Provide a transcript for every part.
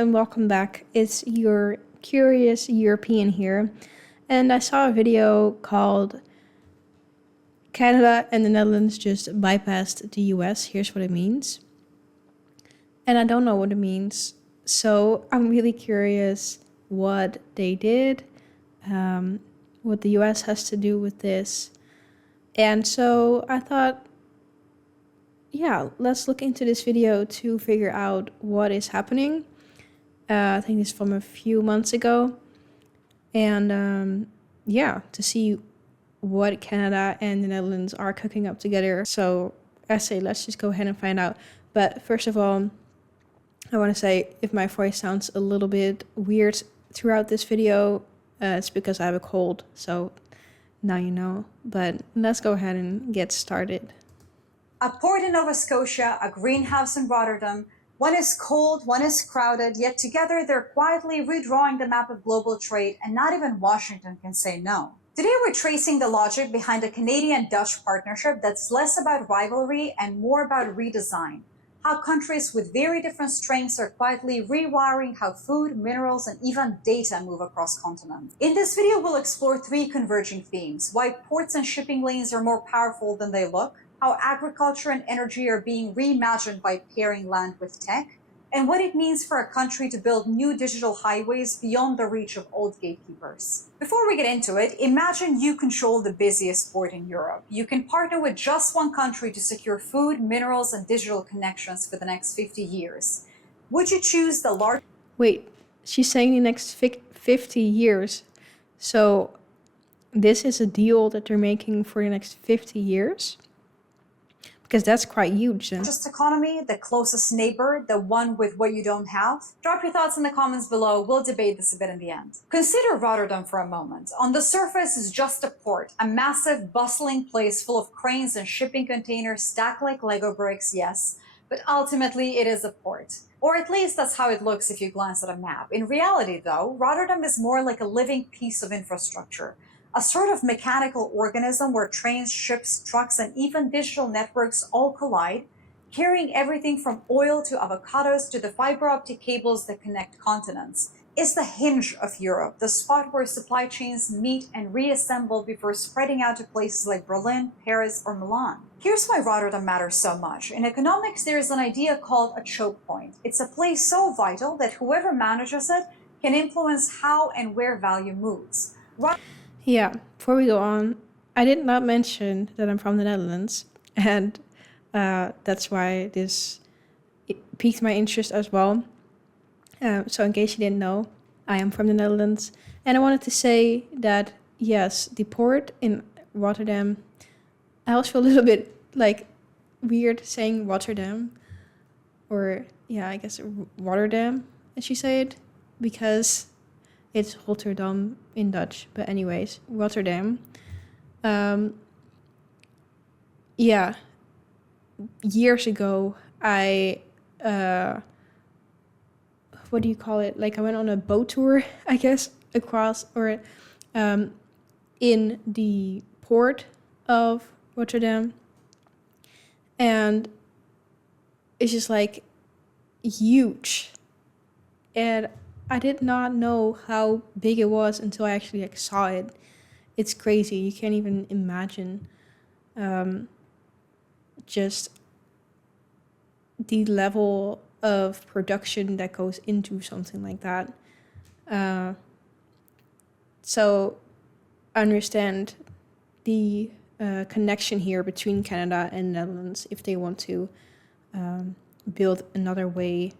and welcome back. It's your curious European here, and I saw a video called Canada and the Netherlands just bypassed the US. Here's what it means. And I don't know what it means, so I'm really curious what they did, what the US has to do with this. And so I thought, yeah, let's look into this video to figure out what is happening. I think it's from a few months ago. And yeah, to see what Canada and the Netherlands are cooking up together. So I say, let's just go ahead and find out. But first of all, I want to say if my voice sounds a little bit weird throughout this video, it's because I have a cold. So now you know. But let's go ahead and get started. A port in Nova Scotia, a greenhouse in Rotterdam. One is cold, one is crowded, yet together they're quietly redrawing the map of global trade, and not even Washington can say no. Today we're tracing the logic behind a Canadian-Dutch partnership that's less about rivalry and more about redesign. How countries with very different strengths are quietly rewiring how food, minerals, and even data move across continents. In this video, we'll explore three converging themes: why ports and shipping lanes are more powerful than they look, how agriculture and energy are being reimagined by pairing land with tech, and what it means for a country to build new digital highways beyond the reach of old gatekeepers. Before we get into it, imagine you control the busiest port in Europe. You can partner with just one country to secure food, minerals, and digital connections for the next 50 years. Would you choose the large... Wait, she's saying the next 50 years. So this is a deal that they're making for the next 50 years? Because that's quite huge. Just economy, the closest neighbor, the one with what you don't have? Drop your thoughts in the comments below. We'll debate this a bit in the end. Consider Rotterdam for a moment. On the surface is just a port, a massive, bustling place full of cranes and shipping containers stacked like Lego bricks, yes, but ultimately it is a port. Or at least that's how it looks if you glance at a map. In reality, though, Rotterdam is more like a living piece of infrastructure. A sort of mechanical organism where trains, ships, trucks, and even digital networks all collide, carrying everything from oil to avocados to the fiber optic cables that connect continents. It's the hinge of Europe, the spot where supply chains meet and reassemble before spreading out to places like Berlin, Paris, or Milan. Here's why Rotterdam matters so much. In economics, there is an idea called a choke point. It's a place so vital that whoever manages it can influence how and where value moves. Yeah, before we go on, I did not mention that I'm from the Netherlands, and that's why this piqued my interest as well. So in case you didn't know, I am from the Netherlands, and I wanted to say that, yes, the port in Rotterdam, I also feel a little bit like weird saying Rotterdam, or yeah, I guess Rotterdam, as you say it, because it's Rotterdam in Dutch, but anyways, Rotterdam. Yeah, years ago, I, what do you call it? Like I went on a boat tour, I guess, across or in the port of Rotterdam. And it's just like huge. And I did not know how big it was until I actually saw it. It's crazy. You can't even imagine just the level of production that goes into something like that. So I understand the connection here between Canada and Netherlands if they want to build another way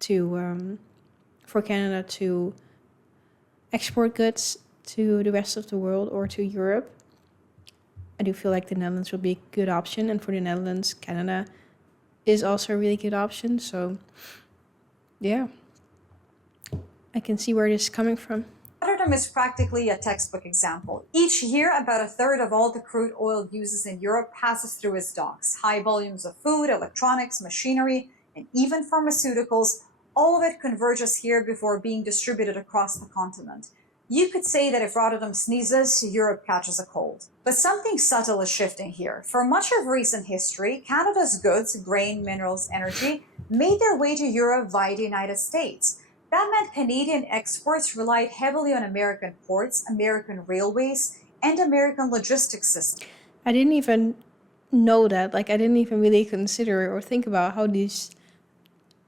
to for Canada to export goods to the rest of the world or to Europe. I do feel like the Netherlands would be a good option, and for the Netherlands, Canada is also a really good option. So yeah, I can see where this is coming from. Rotterdam is practically a textbook example. Each year, about a third of all the crude oil uses in Europe passes through its docks. High volumes of food, electronics, machinery, and even pharmaceuticals, all of it converges here before being distributed across the continent. You could say that if Rotterdam sneezes, Europe catches a cold. But something subtle is shifting here. For much of recent history, Canada's goods, grain, minerals, energy, made their way to Europe via the United States. That meant Canadian exports relied heavily on American ports, American railways, and American logistics systems. I didn't even know that. Like, I didn't even really consider or think about how these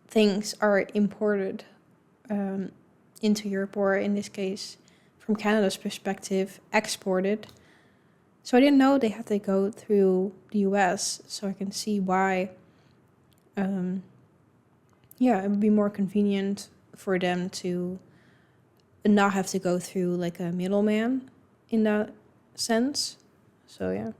things are imported into Europe, or in this case, from Canada's perspective, exported. So I didn't know they had to go through the US, so I can see why, it would be more convenient for them to not have to go through like a middleman in that sense. So yeah.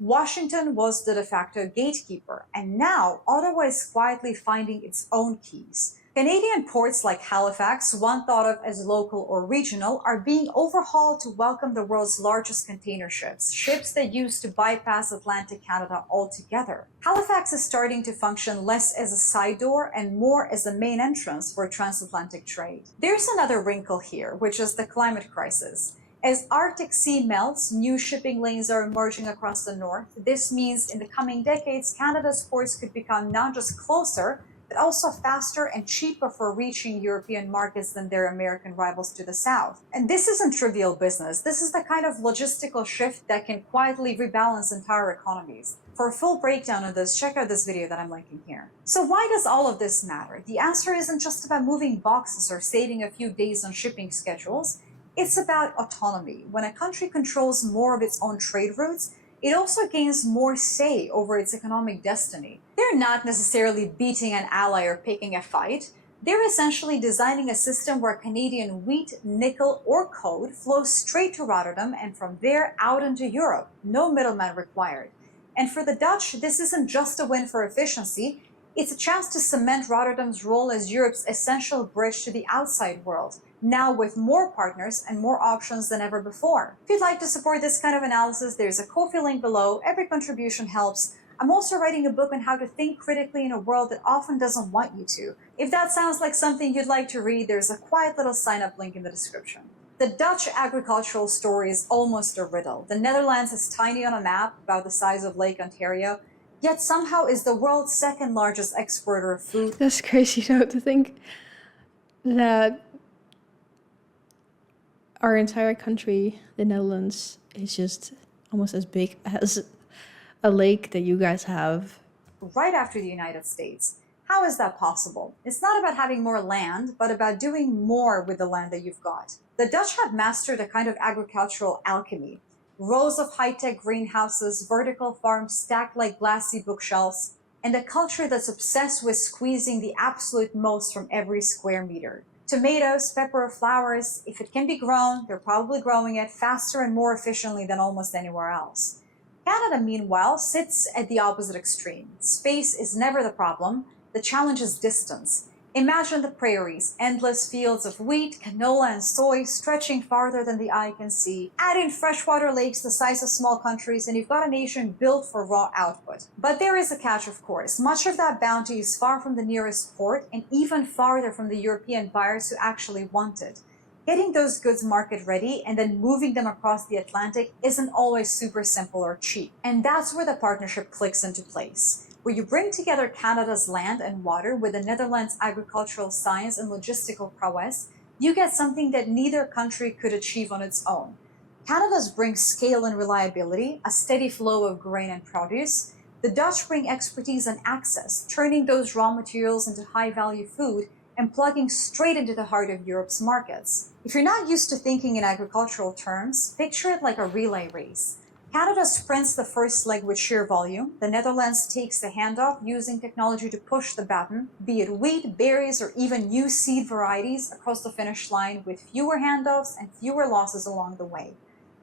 Washington was the de facto gatekeeper, and now Ottawa is quietly finding its own keys. Canadian ports like Halifax, one thought of as local or regional, are being overhauled to welcome the world's largest container ships, ships that used to bypass Atlantic Canada altogether. Halifax is starting to function less as a side door and more as the main entrance for transatlantic trade. There's another wrinkle here, which is the climate crisis. As Arctic sea melts, new shipping lanes are emerging across the north. This means in the coming decades, Canada's ports could become not just closer, but also faster and cheaper for reaching European markets than their American rivals to the south. And this isn't trivial business. This is the kind of logistical shift that can quietly rebalance entire economies. For a full breakdown of this, check out this video that I'm linking here. So why does all of this matter? The answer isn't just about moving boxes or saving a few days on shipping schedules. It's about autonomy. When a country controls more of its own trade routes, it also gains more say over its economic destiny. They're not necessarily beating an ally or picking a fight. They're essentially designing a system where Canadian wheat, nickel, or coal flows straight to Rotterdam and from there out into Europe. No middleman required. And for the Dutch, this isn't just a win for efficiency. It's a chance to cement Rotterdam's role as Europe's essential bridge to the outside world, now with more partners and more options than ever before. If you'd like to support this kind of analysis, there's a Ko-fi link below. Every contribution helps. I'm also writing a book on how to think critically in a world that often doesn't want you to. If that sounds like something you'd like to read, there's a quiet little sign-up link in the description. The Dutch agricultural story is almost a riddle. The Netherlands is tiny on a map, about the size of Lake Ontario, yet somehow is the world's second largest exporter of food. That's crazy though, to think that our entire country, the Netherlands, is just almost as big as a lake that you guys have. Right after the United States. How is that possible? It's not about having more land, but about doing more with the land that you've got. The Dutch have mastered a kind of agricultural alchemy. Rows of high-tech greenhouses, vertical farms stacked like glassy bookshelves, and a culture that's obsessed with squeezing the absolute most from every square meter. Tomatoes, pepper, flowers, if it can be grown, they're probably growing it faster and more efficiently than almost anywhere else. Canada, meanwhile, sits at the opposite extreme. Space is never the problem. The challenge is distance. Imagine the prairies, endless fields of wheat, canola, and soy stretching farther than the eye can see. Add in freshwater lakes the size of small countries, and you've got a nation built for raw output. But there is a catch, of course. Much of that bounty is far from the nearest port, and even farther from the European buyers who actually want it. Getting those goods market ready and then moving them across the Atlantic isn't always super simple or cheap. And that's where the partnership clicks into place, where you bring together Canada's land and water with the Netherlands' agricultural science and logistical prowess. You get something that neither country could achieve on its own. Canada's brings scale and reliability, a steady flow of grain and produce. The Dutch bring expertise and access, turning those raw materials into high-value food and plugging straight into the heart of Europe's markets. If you're not used to thinking in agricultural terms, picture it like a relay race. Canada sprints the first leg with sheer volume. The Netherlands takes the handoff using technology to push the baton, be it wheat, berries, or even new seed varieties across the finish line with fewer handoffs and fewer losses along the way.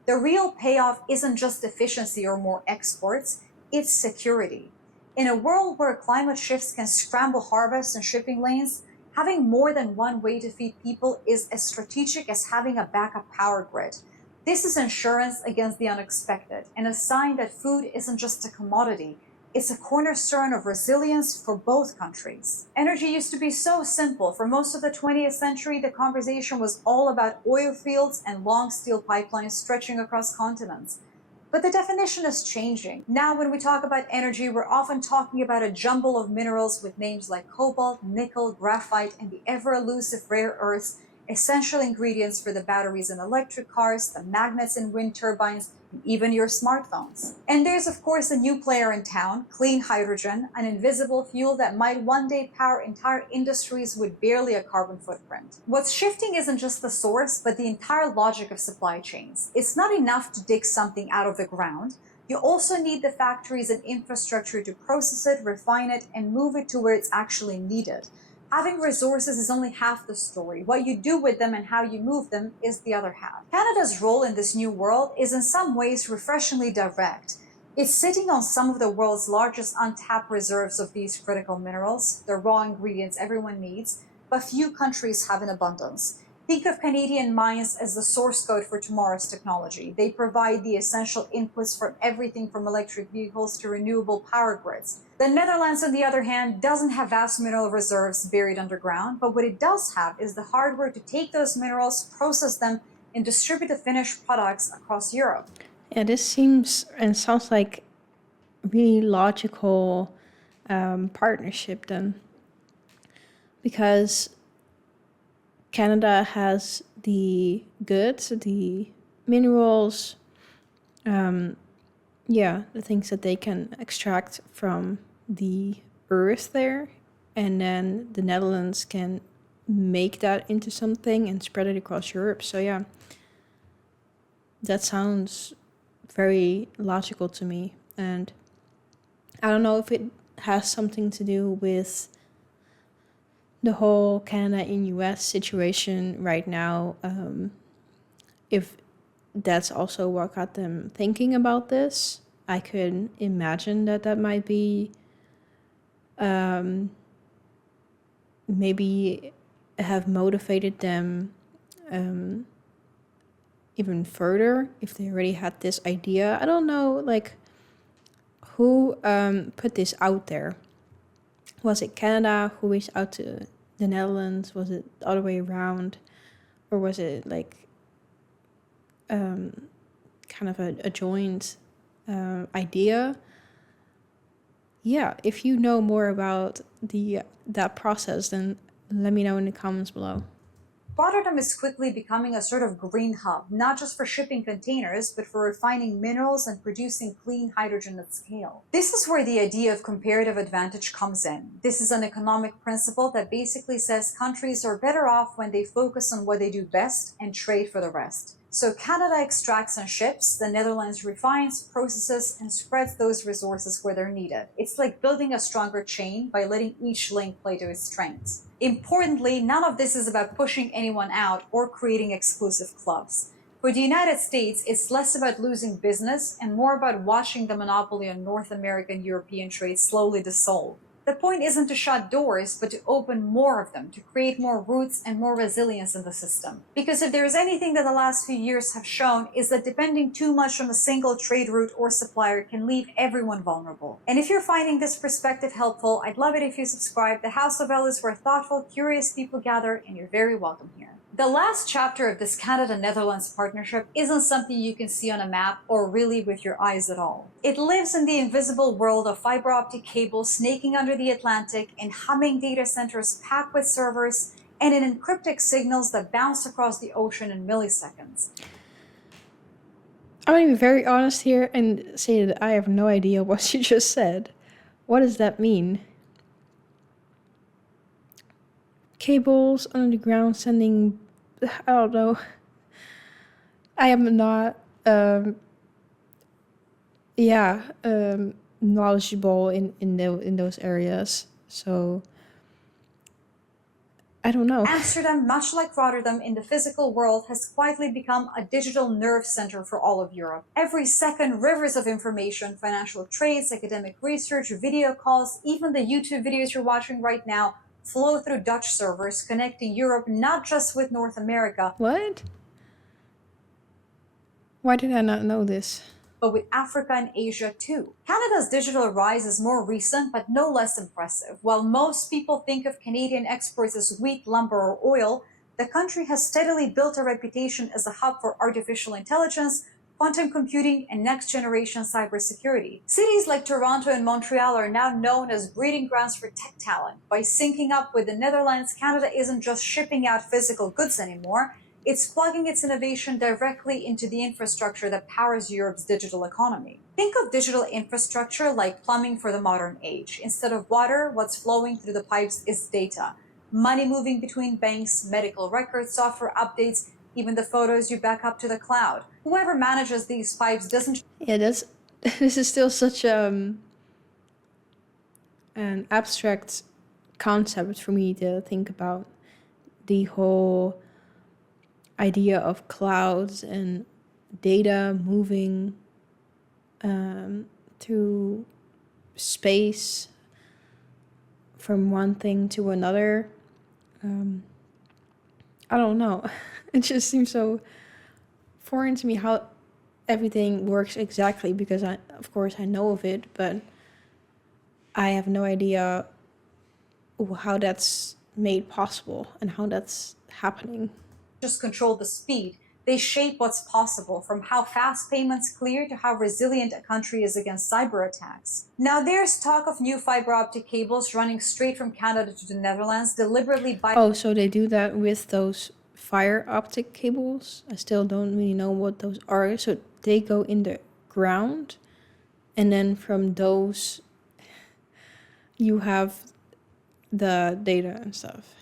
The real payoff isn't just efficiency or more exports, it's security. In a world where climate shifts can scramble harvests and shipping lanes, having more than one way to feed people is as strategic as having a backup power grid. This is insurance against the unexpected and a sign that food isn't just a commodity, it's a cornerstone of resilience for both countries. Energy used to be so simple. For most of the 20th century, the conversation was all about oil fields and long steel pipelines stretching across continents. But the definition is changing. Now, when we talk about energy, we're often talking about a jumble of minerals with names like cobalt, nickel, graphite, and the ever-elusive rare earths, essential ingredients for the batteries in electric cars, the magnets in wind turbines, and even your smartphones. And there's, of course, a new player in town, clean hydrogen, an invisible fuel that might one day power entire industries with barely a carbon footprint. What's shifting isn't just the source, but the entire logic of supply chains. It's not enough to dig something out of the ground. You also need the factories and infrastructure to process it, refine it, and move it to where it's actually needed. Having resources is only half the story. What you do with them and how you move them is the other half. Canada's role in this new world is in some ways refreshingly direct. It's sitting on some of the world's largest untapped reserves of these critical minerals, the raw ingredients everyone needs, but few countries have in abundance. Think of Canadian mines as the source code for tomorrow's technology. They provide the essential inputs for everything from electric vehicles to renewable power grids. The Netherlands, on the other hand, doesn't have vast mineral reserves buried underground, but what it does have is the hardware to take those minerals, process them, and distribute the finished products across Europe. Yeah, this seems and sounds like a really logical partnership then. Because Canada has the goods, the minerals, the things that they can extract from the earth there, and then the Netherlands can make that into something and spread it across Europe. So yeah, that sounds very logical to me. And I don't know if it has something to do with the whole Canada and US situation right now, if that's also what got them thinking about this. I could imagine that might be maybe have motivated them even further if they already had this idea. I don't know, like, who put this out there. Was it Canada who reached out to the Netherlands? Was it the other way around? Or was it like kind of a joint idea? Yeah, if you know more about that process, then let me know in the comments below. Rotterdam is quickly becoming a sort of green hub, not just for shipping containers, but for refining minerals and producing clean hydrogen at scale. This is where the idea of comparative advantage comes in. This is an economic principle that basically says countries are better off when they focus on what they do best and trade for the rest. So Canada extracts and ships, the Netherlands refines, processes, and spreads those resources where they're needed. It's like building a stronger chain by letting each link play to its strengths. Importantly, none of this is about pushing anyone out or creating exclusive clubs. For the United States, it's less about losing business and more about watching the monopoly on North American European trade slowly dissolve. The point isn't to shut doors, but to open more of them, to create more routes and more resilience in the system. Because if there is anything that the last few years have shown, is that depending too much on a single trade route or supplier can leave everyone vulnerable. And if you're finding this perspective helpful, I'd love it if you subscribe. The House of L is where thoughtful, curious people gather, and you're very welcome here. The last chapter of this Canada-Netherlands partnership isn't something you can see on a map or really with your eyes at all. It lives in the invisible world of fiber optic cables snaking under the Atlantic, in humming data centers packed with servers, and in encrypted signals that bounce across the ocean in milliseconds. I'm going to be very honest here and say that I have no idea what you just said. What does that mean? Cables under the ground sending, I don't know. I am not knowledgeable in those areas, so I don't know. Amsterdam, much like Rotterdam in the physical world, has quietly become a digital nerve center for all of Europe. Every second, rivers of information, financial trades, academic research, video calls, even the YouTube videos you're watching right now flow through Dutch servers, connecting Europe not just with North America. What? Why did I not know this? But with Africa and Asia too. Canada's digital rise is more recent, but no less impressive. While most people think of Canadian exports as wheat, lumber, or oil, the country has steadily built a reputation as a hub for artificial intelligence, quantum computing, and next-generation cybersecurity. Cities like Toronto and Montreal are now known as breeding grounds for tech talent. By syncing up with the Netherlands, Canada isn't just shipping out physical goods anymore, it's plugging its innovation directly into the infrastructure that powers Europe's digital economy. Think of digital infrastructure like plumbing for the modern age. Instead of water, what's flowing through the pipes is data. Money moving between banks, medical records, software updates, even the photos you back up to the cloud. Whoever manages these pipes doesn't. Yeah, that's this is still such an abstract concept for me to think about. The whole idea of clouds and data moving through space from one thing to another. I don't know. It just seems so foreign to me how everything works exactly, because of course I know of it, but I have no idea how that's made possible and how that's happening. Just control the speed. They shape what's possible, from how fast payments clear to how resilient a country is against cyber attacks. Now, there's talk of new fiber optic cables running straight from Canada to the Netherlands, deliberately by. Oh, so they do that with those fiber optic cables? I still don't really know what those are. So they go in the ground, and then from those you have the data and stuff.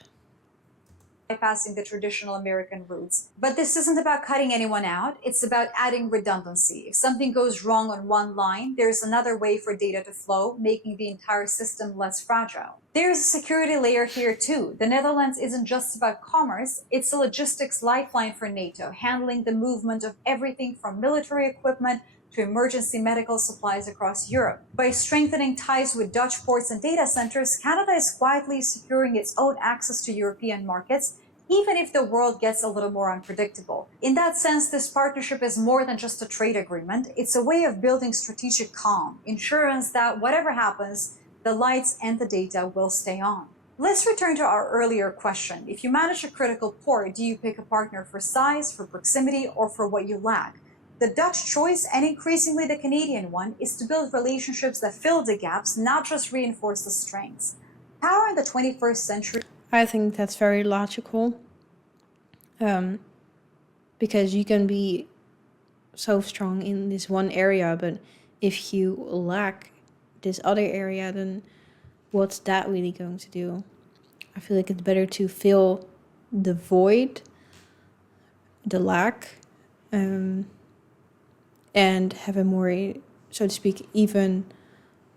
Bypassing the traditional American routes. But this isn't about cutting anyone out, it's about adding redundancy. If something goes wrong on one line, there's another way for data to flow, making the entire system less fragile. There's a security layer here too. The Netherlands isn't just about commerce, it's a logistics lifeline for NATO, handling the movement of everything from military equipment to emergency medical supplies across Europe. By strengthening ties with Dutch ports and data centers, Canada is quietly securing its own access to European markets, even if the world gets a little more unpredictable. In that sense, this partnership is more than just a trade agreement. It's a way of building strategic calm, insurance that whatever happens, the lights and the data will stay on. Let's return to our earlier question. If you manage a critical port, do you pick a partner for size, for proximity, or for what you lack? The Dutch choice, and increasingly the Canadian one, is to build relationships that fill the gaps, not just reinforce the strengths. Power in the 21st century. I think that's very logical, because you can be so strong in this one area, but if you lack this other area, then what's that really going to do? I feel like it's better to fill the void, the lack, and have a more, so to speak, even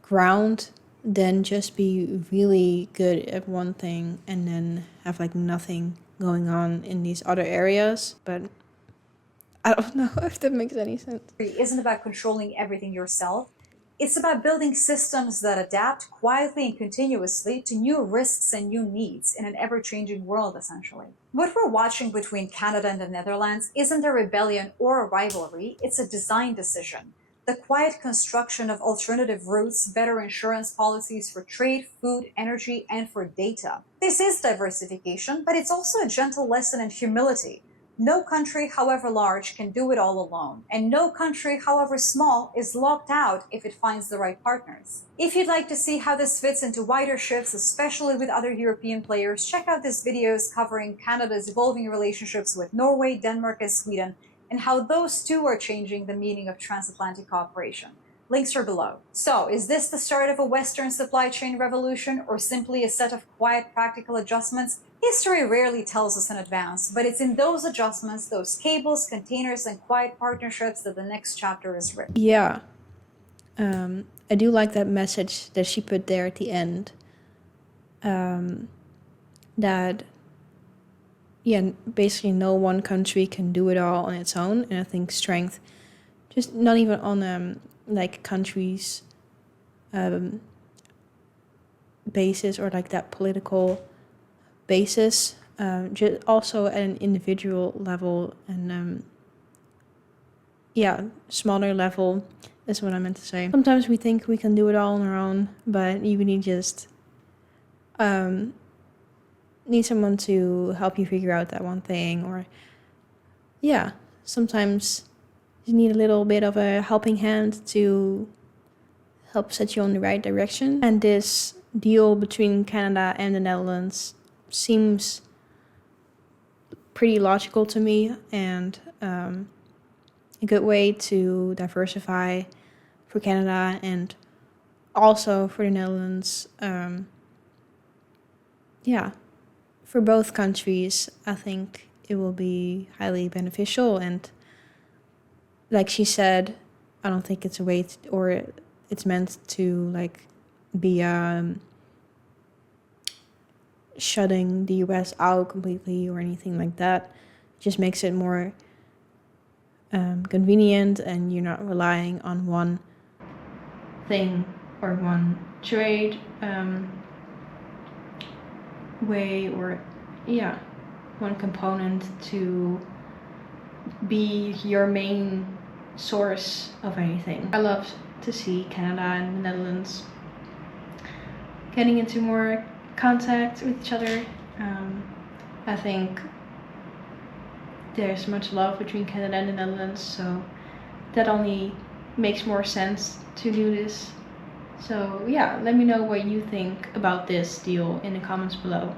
ground than just be really good at one thing and then have like nothing going on in these other areas. But I don't know if that makes any sense. Isn't about controlling everything yourself. It's about building systems that adapt quietly and continuously to new risks and new needs in an ever-changing world, essentially. What we're watching between Canada and the Netherlands isn't a rebellion or a rivalry, it's a design decision. The quiet construction of alternative routes, better insurance policies for trade, food, energy, and for data. This is diversification, but it's also a gentle lesson in humility. No country, however large, can do it all alone, and no country, however small, is locked out if it finds the right partners. If you'd like to see how this fits into wider shifts, especially with other European players, check out these videos covering Canada's evolving relationships with Norway, Denmark, and Sweden, and how those too are changing the meaning of transatlantic cooperation. Links are below. So, is this the start of a Western supply chain revolution, or simply a set of quiet, practical adjustments? History rarely tells us in advance, but it's in those adjustments, those cables, containers, and quiet partnerships that the next chapter is written. Yeah. I do like that message that she put there at the end. That, yeah, basically no one country can do it all on its own. And I think strength, just not even on like countries basis or like that political basis, just also at an individual level and smaller level is what I meant to say. Sometimes we think we can do it all on our own, but you really just need someone to help you figure out that one thing, or sometimes You need a little bit of a helping hand to help set you on the right direction. And this deal between Canada and the Netherlands seems pretty logical to me, and a good way to diversify for Canada and also for the Netherlands. Yeah, for both countries, I think it will be highly beneficial. And like she said, I don't think it's a way to, or it's meant to like be shutting the US out completely or anything like that. It just makes it more convenient, and you're not relying on one thing or one trade way, or one component to be your main source of anything. I love to see Canada and the Netherlands getting into more contact with each other. I think there's much love between Canada and the Netherlands, so that only makes more sense to do this. So yeah, let me know what you think about this deal in the comments below.